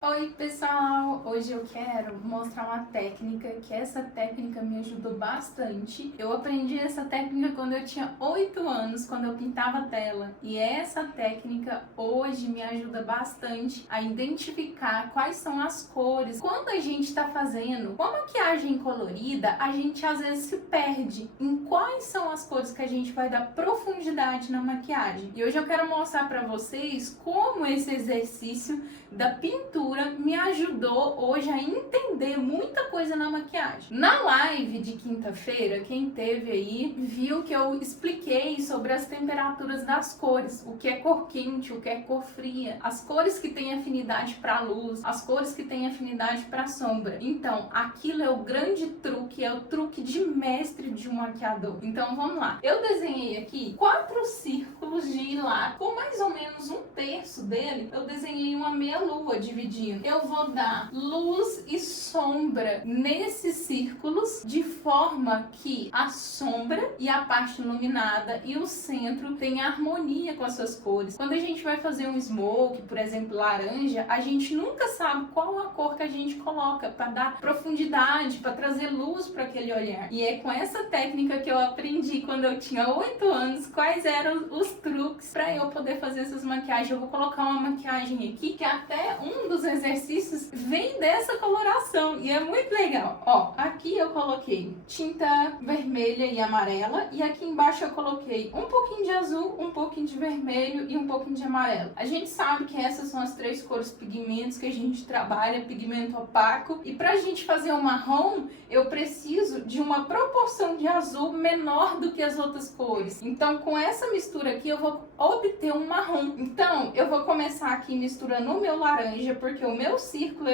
Oi pessoal, hoje eu quero mostrar uma técnica que essa técnica me ajudou bastante. Eu aprendi essa técnica quando eu tinha 8 anos, quando eu pintava tela, e essa técnica hoje me ajuda bastante a identificar quais são as cores. Quando a gente está fazendo uma maquiagem colorida, a gente às vezes se perde em quais são as cores que a gente vai dar profundidade na maquiagem. E hoje eu quero mostrar para vocês como esse exercício da pintura me ajudou hoje a entender muita coisa na maquiagem. Na live de quinta-feira, quem teve aí viu que eu expliquei sobre as temperaturas das cores, o que é cor quente, o que é cor fria, as cores que têm afinidade para luz, as cores que têm afinidade para sombra. Então, aquilo é o grande truque, é o truque de mestre de um maquiador. Então, vamos lá. Eu desenhei aqui 4 círculos de lilás, com mais ou menos um terço dele, eu desenhei uma meia lua dividindo. Eu vou dar luz e sombra nesses círculos de forma que a sombra e a parte iluminada e o centro tenham harmonia com as suas cores. Quando a gente vai fazer um smoke, por exemplo, laranja, a gente nunca sabe qual a cor que a gente coloca para dar profundidade, para trazer luz para aquele olhar. E é com essa técnica que eu aprendi quando eu tinha 8 anos quais eram os truques para eu poder fazer essas maquiagens. Eu vou colocar uma maquiagem aqui que até um dos exercícios vem dessa coloração e é muito legal. Ó, aqui eu coloquei tinta vermelha e amarela e aqui embaixo eu coloquei um pouquinho de azul, um pouquinho de vermelho e um pouquinho de amarelo. A gente sabe que essas são as 3 cores pigmentos que a gente trabalha, pigmento opaco, e pra gente fazer o marrom eu preciso de uma proporção de azul menor do que as outras cores. Então com essa mistura aqui eu vou obter um marrom. Então eu vou começar aqui misturando o meu laranja, porque o meu círculo,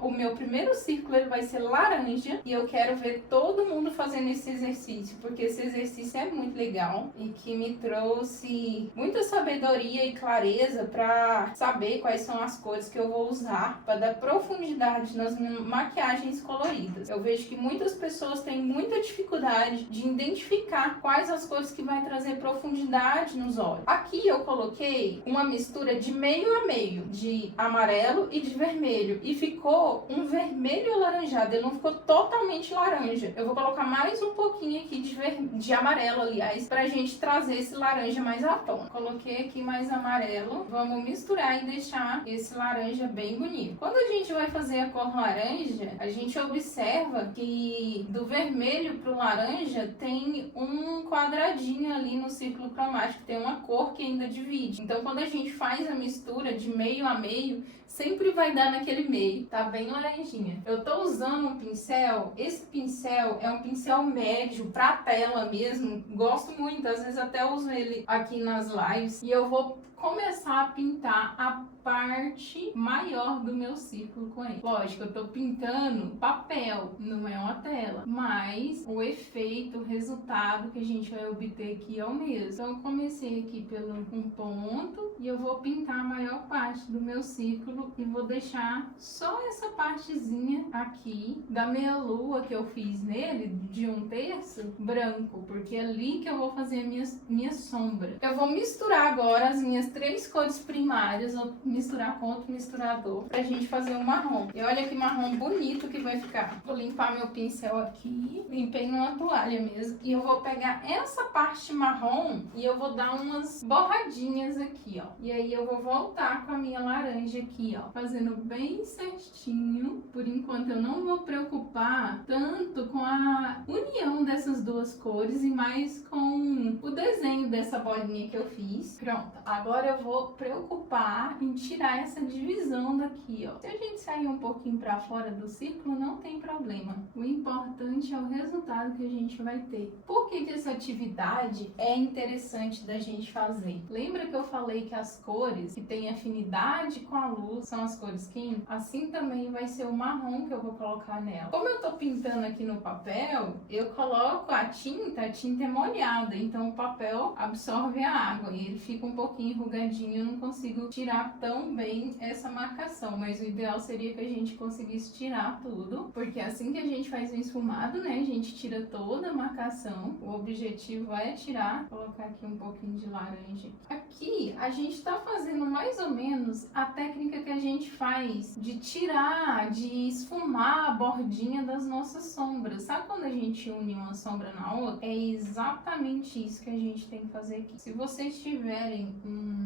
o meu primeiro círculo ele vai ser laranja, e eu quero ver todo mundo fazendo esse exercício, porque esse exercício é muito legal e que me trouxe muita sabedoria e clareza para saber quais são as cores que eu vou usar para dar profundidade nas maquiagens coloridas. Eu vejo que muitas pessoas têm muita dificuldade de identificar quais as cores que vai trazer profundidade nos olhos. Aqui eu coloquei uma mistura de meio a meio, de amarelo e de vermelho, e ficou um vermelho alaranjado, ele não ficou totalmente laranja. Eu vou colocar mais um pouquinho aqui de amarelo, aliás, pra gente trazer esse laranja mais à tona. Coloquei aqui mais amarelo, vamos misturar e deixar esse laranja bem bonito. Quando a gente vai fazer a cor laranja, a gente observa que do vermelho pro laranja tem um quadradinho ali no círculo cromático, tem uma cor que ainda divide. Então quando a gente faz a mistura de meio a meio, sempre vai dar naquele meio, tá bem laranjinha. Eu tô usando um pincel, esse pincel é um pincel médio pra tela mesmo, gosto muito, às vezes até uso ele aqui nas lives, e eu vou começar a pintar a parte maior do meu círculo com ele. Lógico, eu tô pintando papel, não é uma tela, mas o efeito, o resultado que a gente vai obter aqui é o mesmo. Então eu comecei aqui pelo um ponto e eu vou pintar a maior parte do meu círculo e vou deixar só essa partezinha aqui da meia lua que eu fiz nele, de um terço, branco, porque é ali que eu vou fazer a minha sombra. Eu vou misturar agora as minhas 3 cores primárias, vou misturar com outro misturador pra gente fazer um marrom. E olha que marrom bonito que vai ficar. Vou limpar meu pincel aqui, limpei numa toalha mesmo, e eu vou pegar essa parte marrom e eu vou dar umas borradinhas aqui, ó. E aí eu vou voltar com a minha laranja aqui, ó, fazendo bem certinho. Por enquanto eu não vou preocupar tanto com a união dessas 2 cores e mais com o desenho dessa bolinha que eu fiz. Pronto, agora eu vou preocupar em tirar essa divisão daqui, ó. Se a gente sair um pouquinho para fora do círculo, não tem problema. O importante é o resultado que a gente vai ter. Por que essa atividade é interessante da gente fazer? Lembra que eu falei que as cores que têm afinidade com a luz são as cores quentes? Assim também vai ser o marrom que eu vou colocar nela. Como eu tô pintando aqui no papel, eu coloco a tinta é molhada, então o papel absorve a água e ele fica um pouquinho enrugadinho, eu não consigo tirar tão bem essa marcação, mas o ideal seria que a gente conseguisse tirar tudo, porque assim que a gente faz o esfumado, né, a gente tira toda a marcação. O objetivo é tirar, vou colocar aqui um pouquinho de laranja. Aqui a gente tá fazendo mais ou menos a técnica que a gente faz de tirar, de esfumar a bordinha das nossas sombras. Sabe quando a gente une uma sombra na outra? É exatamente isso que a gente tem que fazer aqui. Se vocês tiverem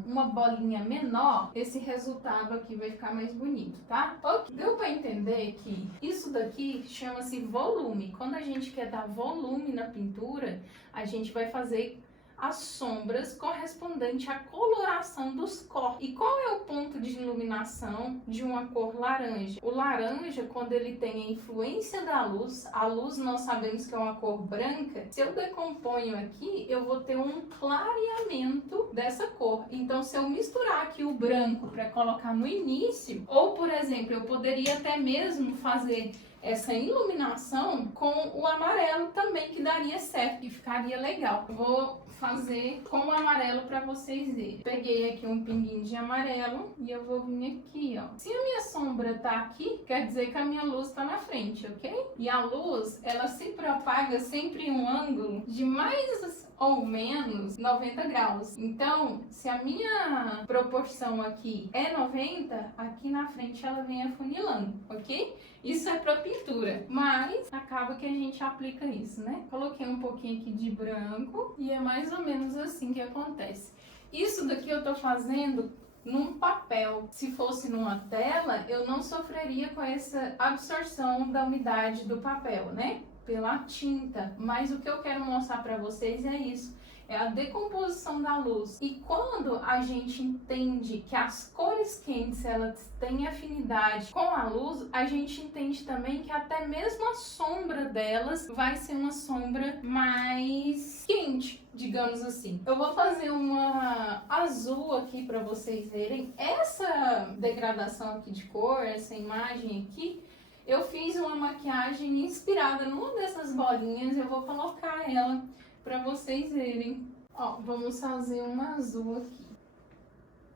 uma bolinha menor, esse resultado aqui vai ficar mais bonito, tá? Ok, deu pra entender que isso daqui chama-se volume. Quando a gente quer dar volume na pintura, a gente vai fazer as sombras correspondente à coloração dos corpos. E qual é o ponto de iluminação de uma cor laranja? O laranja, quando ele tem a influência da luz, a luz nós sabemos que é uma cor branca, se eu decomponho aqui, eu vou ter um clareamento dessa cor. Então, se eu misturar aqui o branco para colocar no início, ou, por exemplo, eu poderia até mesmo fazer essa iluminação com o amarelo também, que daria certo, que ficaria legal. Vou fazer com o amarelo para vocês verem. Peguei aqui um pinguinho de amarelo e eu vou vir aqui, ó. Se a minha sombra tá aqui, quer dizer que a minha luz tá na frente, ok? E a luz, ela se propaga sempre em um ângulo de mais ou menos 90 graus. Então, se a minha proporção aqui é 90, aqui na frente ela vem afunilando, ok? Isso é para pintura, mas acaba que a gente aplica isso, né? Coloquei um pouquinho aqui de branco e é mais ou menos assim que acontece. Isso daqui eu tô fazendo num papel. Se fosse numa tela, eu não sofreria com essa absorção da umidade do papel, né? Pela tinta, mas o que eu quero mostrar para vocês é isso, é a decomposição da luz. E quando a gente entende que as cores quentes elas têm afinidade com a luz, a gente entende também que até mesmo a sombra delas vai ser uma sombra mais quente, digamos assim. Eu vou fazer uma azul aqui para vocês verem. Essa degradação aqui de cor, essa imagem aqui, eu fiz uma maquiagem inspirada numa dessas bolinhas, eu vou colocar ela para vocês verem. Ó, vamos fazer uma azul aqui.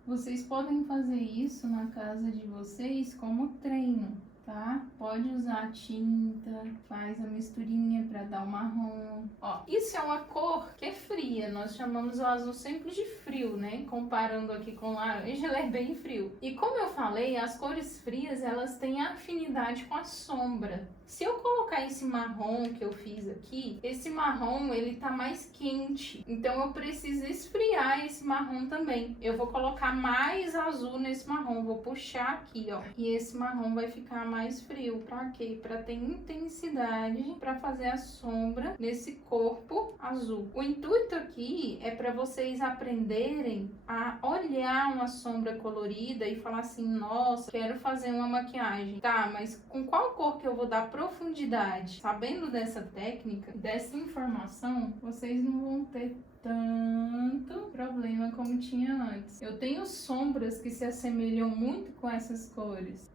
Vocês podem fazer isso na casa de vocês como treino, tá? Pode usar tinta, faz a misturinha para dar o marrom. Ó, isso é uma cor que é fria, nós chamamos o azul sempre de frio, né? Comparando aqui com o laranja, ele é bem frio. E como eu falei, as cores frias, elas têm afinidade com a sombra. Se eu colocar esse marrom que eu fiz aqui, esse marrom ele tá mais quente, então eu preciso esfriar esse marrom também. Eu vou colocar mais azul nesse marrom, vou puxar aqui, ó, e esse marrom vai ficar mais frio. Pra quê? Pra ter intensidade, pra fazer a sombra nesse corpo azul. O intuito aqui é pra vocês aprenderem a olhar uma sombra colorida e falar assim, nossa, quero fazer uma maquiagem. Tá, mas com qual cor que eu vou dar profundidade? Sabendo dessa técnica, dessa informação, vocês não vão ter tanto problema como tinha antes. Eu tenho sombras que se assemelham muito com essas cores.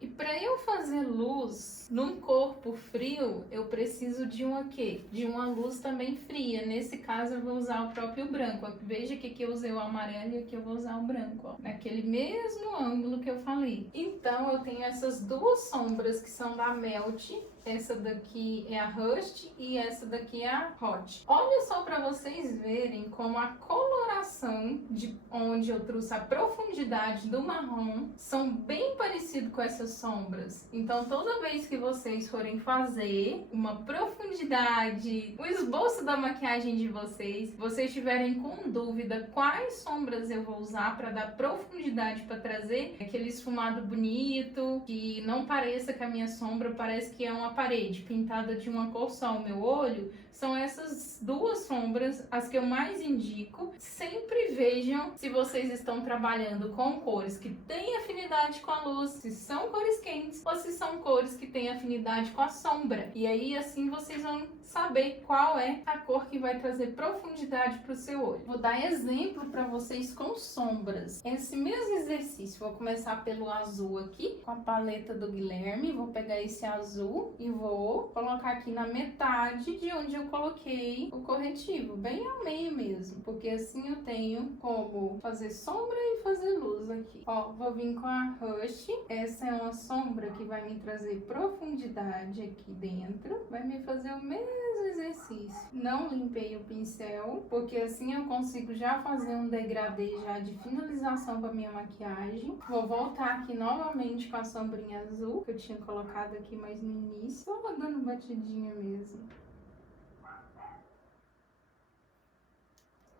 E para eu fazer luz num corpo frio, eu preciso de uma quê? De uma luz também fria. Nesse caso, eu vou usar o próprio branco. Veja que aqui eu usei o amarelo e aqui eu vou usar o branco, ó, naquele mesmo ângulo que eu falei. Então, eu tenho essas duas sombras que são da Melt. Essa daqui é a Rust e essa daqui é a Hot. Olha só para vocês verem como a coloração de onde eu trouxe a profundidade do marrom são bem parecidos com essas sombras. Então, toda vez que vocês forem fazer uma profundidade, o esboço da maquiagem de vocês, vocês tiverem com dúvida quais sombras eu vou usar para dar profundidade, para trazer aquele esfumado bonito, que não pareça que a minha sombra parece que é uma parede pintada de uma cor só. O meu olho, são essas duas sombras as que eu mais indico. Sempre vejam se vocês estão trabalhando com cores que têm afinidade afinidade com a luz, se são cores quentes ou se são cores que têm afinidade com a sombra. E aí assim vocês vão saber qual é a cor que vai trazer profundidade para o seu olho. Vou dar exemplo para vocês com sombras. Esse mesmo exercício, vou começar pelo azul aqui, com a paleta do Guilherme. Vou pegar esse azul e vou colocar aqui na metade de onde eu coloquei o corretivo, bem ao meio mesmo, porque assim eu tenho como fazer sombra e fazer luz aqui. Ó, vou vir com a Rush. Essa é uma sombra que vai me trazer profundidade aqui dentro, vai me fazer o mesmo exercício. Não limpei o pincel, porque assim eu consigo já fazer um degradê já de finalização para minha maquiagem. Vou voltar aqui novamente com a sombrinha azul, que eu tinha colocado aqui mais no início. Só dando batidinha mesmo.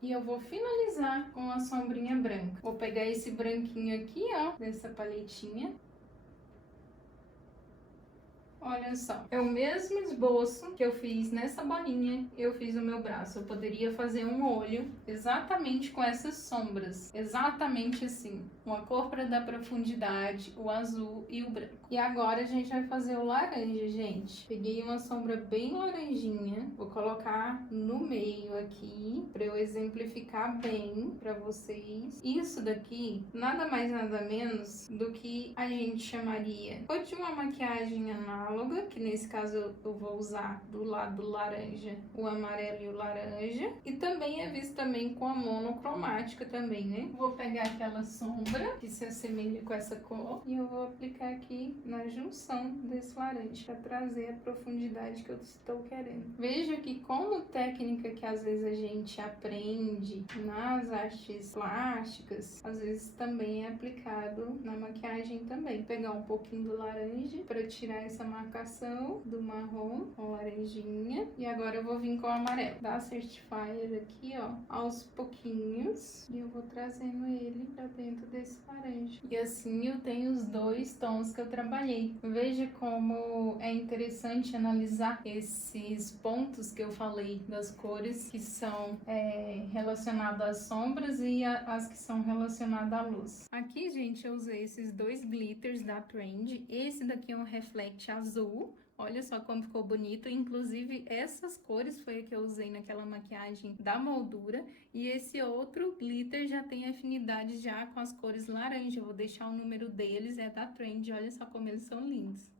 E eu vou finalizar com a sombrinha branca. Vou pegar esse branquinho aqui, ó, dessa paletinha. Olha só, é o mesmo esboço que eu fiz nessa bolinha, eu fiz o meu braço. Eu poderia fazer um olho exatamente com essas sombras, exatamente assim. Uma cor para dar profundidade, o azul e o branco. E agora a gente vai fazer o laranja, gente. Peguei uma sombra bem laranjinha, vou colocar no meio aqui, para eu exemplificar bem para vocês. Isso daqui, nada mais nada menos do que a gente chamaria ou de uma maquiagem análoga, que nesse caso eu vou usar do lado laranja o amarelo e o laranja, e também é visto também com a monocromática também, né? Vou pegar aquela sombra que se assemelha com essa cor e eu vou aplicar aqui na junção desse laranja para trazer a profundidade que eu estou querendo. Veja que como técnica que às vezes a gente aprende nas artes plásticas, às vezes também é aplicado na maquiagem também. Vou pegar um pouquinho do laranja para tirar essa marcação do marrom com laranjinha. E agora eu vou vir com o amarelo. Dá Certifier aqui, ó, aos pouquinhos. E eu vou trazendo ele pra dentro desse laranja. E assim eu tenho os dois tons que eu trabalhei. Veja como é interessante analisar esses pontos que eu falei das cores que são relacionadas às sombras e as que são relacionadas à luz. Aqui, gente, eu usei esses dois glitters da Trend. Esse daqui é um Reflect azul. Olha só como ficou bonito. Inclusive, essas cores foi a que eu usei naquela maquiagem da moldura. E esse outro glitter já tem afinidade já com as cores laranja. Eu vou deixar o número deles, é da Trend. Olha só como eles são lindos.